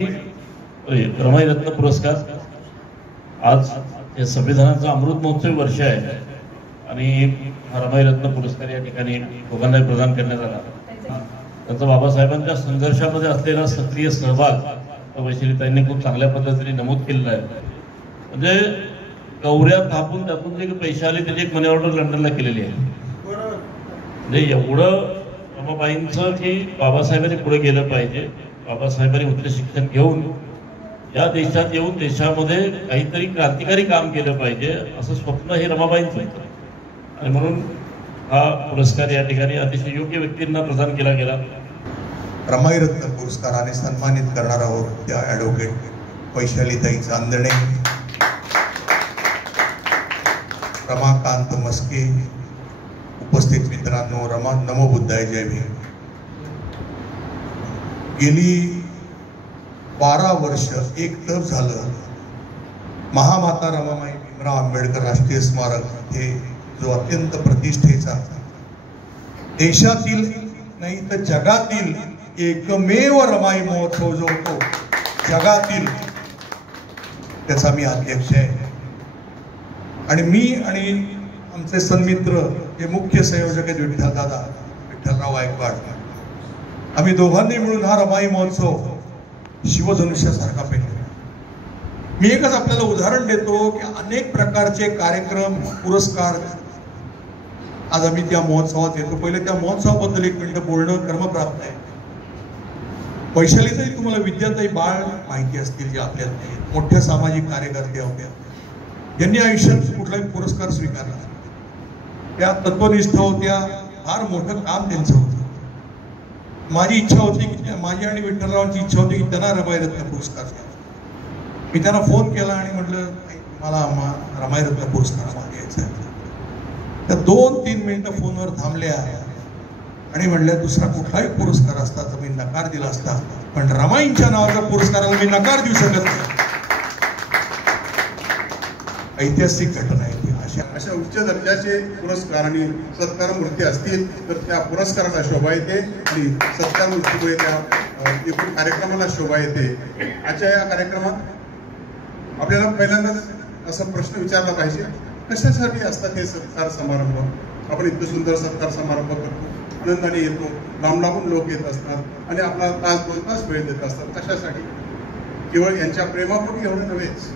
रमाई रत्न पुरस्कार आज हे संविधानाचा अमृत महोत्सव वर्ष आहे आणि हा रमाई रत्न पुरस्कार या ठिकाणी दोघांना प्रदान करण्यात आला। त्यांचा बाबासाहेबांच्या संघर्षामध्ये असलेला सक्रिय सहभाग वैशालीताईंनी खूप चांगल्या पद्धतीने नमूद केलेला आहे। म्हणजे गौऱ्या थापून त्यातून जे पैसे आले त्याची एक मनी ऑर्डर लंडनला केलेली आहे। म्हणजे एवढं रमाबाईंचं की बाबासाहेबांनी पुढे गेलं पाहिजे, बाबासाहेबांनी उच्च शिक्षण घेऊन या देशात येऊन देशामध्ये काहीतरी क्रांतिकारी काम केलं पाहिजे असं स्वप्न हे रमाबाईंचं होतं आणि म्हणून हा पुरस्कार या ठिकाणी अतिशय योग्य व्यक्तींना प्रदान केला गेला। रमाई रत्न पुरस्काराने सन्मानित करणार आहोत त्या ॲडव्होकेट वैशालीताई चांदणे, रमाकांत मस्के, उपस्थित मित्रांनो, नमो बुद्धाय जय भीम। गेली 12 वर्ष एक तप झालं महामाता रमाबाई भीमराव आंबेडकर राष्ट्रीय स्मारक हे जो अत्यंत प्रतिष्ठेचा देशातील नाही तर जगातील एकमेव रमाई महोत्सव जो होतो जगातील, त्याचा मी अध्यक्ष आहे आणि मी आणि आमचे सन्मित्र जे मुख्य संयोजक आहेत विठ्ठलराव गायकवाड, आम्ही दोघांनी मिळून हा रमाई महोत्सव शिवधनुष्यासारखा पेटला। मी एकच आपल्याला उदाहरण देतो की अनेक प्रकारचे कार्यक्रम पुरस्कार आज आम्ही त्या महोत्सवात येतो। पहिले त्या महोत्सवाबद्दल एक मिनिट बोलणं कर्मप्राप्त आहे। वैशालीताई तुम्हाला विद्याताई बाळ माहिती असतील, जे आपल्या मोठ्या सामाजिक कार्यकर्त्या होत्या, ज्यांनी आयुष्यात कुठलाही पुरस्कार स्वीकारला, त्या तत्वनिष्ठ होत्या, फार मोठं काम त्यांचं होतं। माझी इच्छा होती की माझी आणि विठ्ठलरावांची इच्छा होती की त्यांना रमाई रत्न पुरस्कार द्यावा। मी त्यांना फोन केला आणि म्हटलं मला रमाई रत्न पुरस्कार द्यायचा आहे। त्या 2-3 मिनिटं फोनवर थांबल्या आणि म्हणल्या दुसरा कुठलाही पुरस्कार असता तर मी नकार दिला असता, पण रमाईंच्या नावाच्या पुरस्काराला मी नकार देऊ शकत नाही। ऐतिहासिक घटना आहे ती। अशा उच्च दर्जाचे पुरस्कार आणि सत्कार मूर्ती असतील तर त्या पुरस्काराला शोभा येते आणि सत्कार मूर्तीमुळे त्या एकूण कार्यक्रमाला शोभा येते। आजच्या या कार्यक्रमात आपल्याला पहिल्यांदाच असा प्रश्न विचारला पाहिजे, कशासाठी असतात हे सत्कार समारंभ? आपण इतकं सुंदर सत्कार समारंभ करतो, आनंदाने येतो, लांब लांबून लोक येत असतात आणि आपला 1-2 तास वेळ देत असतात। कशासाठी? केवळ यांच्या प्रेमापोटी एवढं नव्हेच,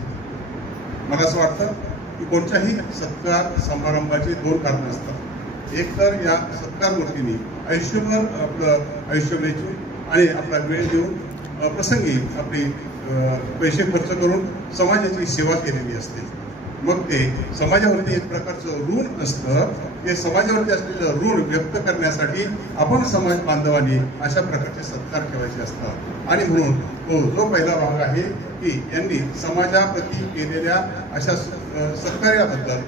मला असं वाटतं की कोणत्याही सत्कार समारंभाचे 2 कारण असतात। एक तर या सत्कार मूर्तीने आयुष्यभर आपलं आयुष्य वेचून आणि आपला वेळ देऊन प्रसंगी आपली पैसे खर्च करून समाजाची सेवा केलेली असते। मग ते समाजावरती एक प्रकारचं ऋण असतं, ते समाजावरती असलेलं ऋण व्यक्त करण्यासाठी आपण समाज बांधवांनी अशा प्रकारचे सत्कार ठेवायचे असतात। आणि म्हणून तो जो पहिला भाग आहे की यांनी समाजाप्रती केलेल्या अशा सत्कार्याबद्दल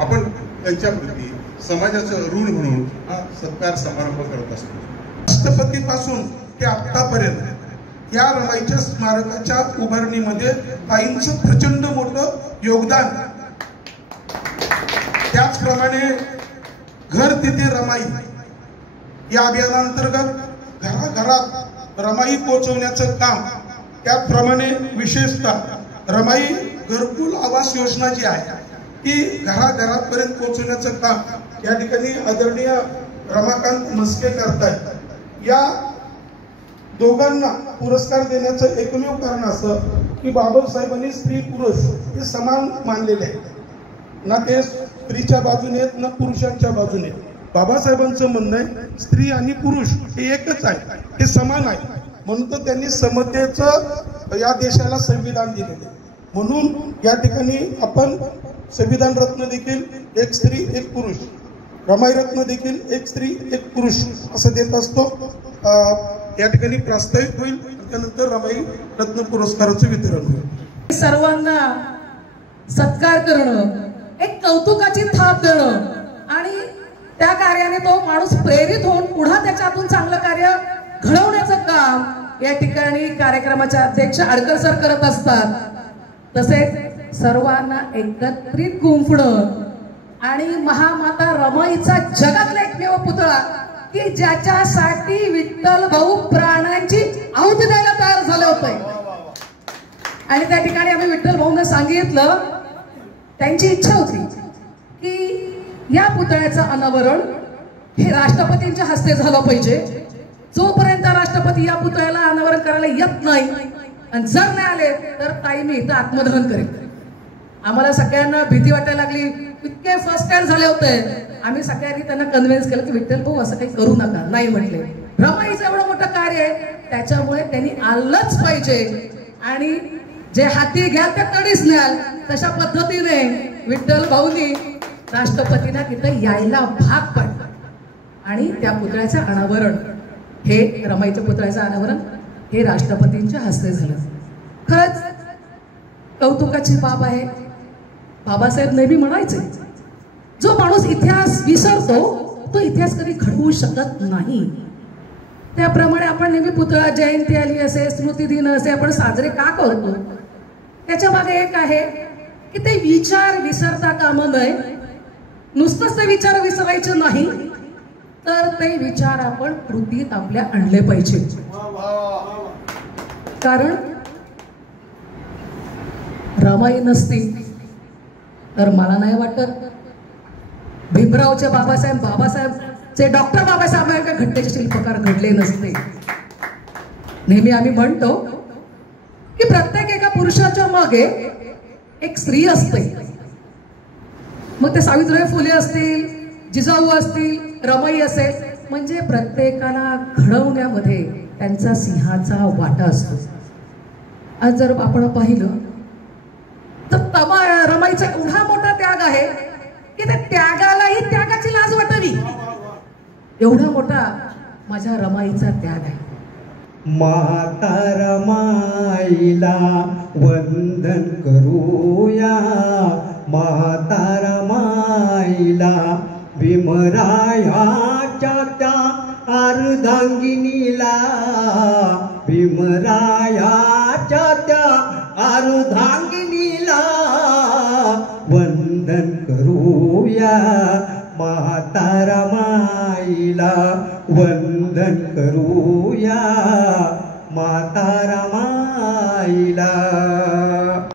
आपण त्यांच्याप्रती समाजाचं ऋण म्हणून हा सत्कार समारंभ करत असतो। राष्ट्रपतीपासून ते आतापर्यंत या रमाईच्या स्मारकाच्या उभारणीमध्ये ताईंचं प्रचंड मोठं योगदान। त्याचप्रमाणे घर तिथे रमाई या अभियानांतर्गत घराघरात रमाई पोहोचवण्याचं काम, त्याचप्रमाणे विशेषतः रमाई घरकुल आवास योजना जी आहे ती घराघरापर्यंत पोहोचवण्याचं काम या ठिकाणी आदरणीय रमाकांत मस्के करतायत। या दोघांना पुरस्कार देण्याचं एकमेव कारण असं की बाबासाहेबांनी स्त्री पुरुष हे समान मानलेले आहेत, ना ते स्त्रीच्या बाजूने आहेत ना पुरुषांच्या बाजूने। बाबासाहेबांचं म्हणणं आहे स्त्री आणि पुरुष हे एकच आहे, हे समान आहे, म्हणून तर त्यांनी समतेचं या देशाला संविधान दिलेले। म्हणून या ठिकाणी आपण संविधान रत्न देखील एक स्त्री एक पुरुष, रमाई रत्न देखील एक स्त्री एक पुरुष असं देत असतो। या ठिकाणी प्रास्ताविक होईल, त्यानंतर रमाई रत्न पुरस्काराचं वितरण होईल। सर्वांना सत्कार करणं, एक कौतुकाची थाप देणं आणि त्या कार्याने तो माणूस प्रेरित होऊन पुढे त्याच्यातून चांगलं कार्य घडवण्याचं काम या ठिकाणी कार्यक्रमाचे अध्यक्ष आडकर सर करत असतात। तसेच सर्वांना एकत्रित गुंफणं आणि महामाता रमाईचा जगातला एकमेव पुतळा की ज्याच्यासाठी विठ्ठल भाऊ प्राणांची आहुती द्यायला तयार झाले आणि त्या ठिकाणी आम्ही विठ्ठल भाऊंना सांगितलं, त्यांची इच्छा होती की या पुतळ्याचं अनावरण हे राष्ट्रपतींच्या हस्ते झालं पाहिजे. जोपर्यंत राष्ट्रपती या पुतळ्याला अनावरण करायला येत नाही आणि जर नाही आले तर ताई मी इथं आत्मदहन करेन. आम्हाला सगळ्यांना भीती वाटायला लागली, इतके फर्स्ट झाले होते. आम्ही सगळ्यांनी त्यांना कन्व्हिन्स केलं की विठ्ठल भाऊ असं काही करू नका. नाही म्हटले, रमाईचं एवढं मोठं कार्य आहे त्याच्यामुळे त्यांनी आलंच पाहिजे आणि जे हाती घ्याल त्या तडीच न्याल तशा पद्धतीने विठ्ठल भाऊनी राष्ट्रपतींना तिथं यायला भाग पाडलं आणि त्या पुतळ्याचं अनावरण हे रमाईच्या पुतळ्याचं अनावरण हे राष्ट्रपतींच्या हस्ते झालं. खरंच कौतुकाची बाब आहे. बाबासाहेब नेहमी म्हणायचे, जो माणूस इतिहास विसरतो तो इतिहास कधी घडवू शकत नाही. त्याप्रमाणे आपण नेहमी पुतळा जयंती आली असे, स्मृती दिन असे आपण साजरे का करतो, त्याच्या मागे एक आहे की ते विचार विसरता कामा नये. नुसतंच ते विचार विसरायचे नाही तर ते विचार आपण कृतीत आपल्या आणले पाहिजे. कारण रमाई नसती तर मला नाही वाटत भीमरावचे बाबासाहेबचे डॉक्टर बाबासाहेब आंबेडकर घटनेचे शिल्पकार घडले नसते. नेहमी आम्ही म्हणतो की प्रत्येक एका पुरुषाच्या मागे एक स्त्री असते. मग ते सावित्रीबाई फुले असतील, जिजाऊ असतील, रमाई असेल, म्हणजे प्रत्येकाला घडवण्यामध्ये त्यांचा सिंहाचा वाटा असतो. आज जर आपण पाहिलं तर रमाईचा एवढा मोठा त्याग आहे की त्या त्यागालाही त्यागाची लाज वाटावी, एवढा मोठा माझ्या रमाईचा त्याग आहे. माता रमाईला वंदन करूया, माता रमाईला भीमरायाच्या त्या अर्धांगिनीला, भीमरायाच्या त्या अर्धांगिनीला वंदन करूया, माता रमाईला वंदन करूया, माता रमाईला.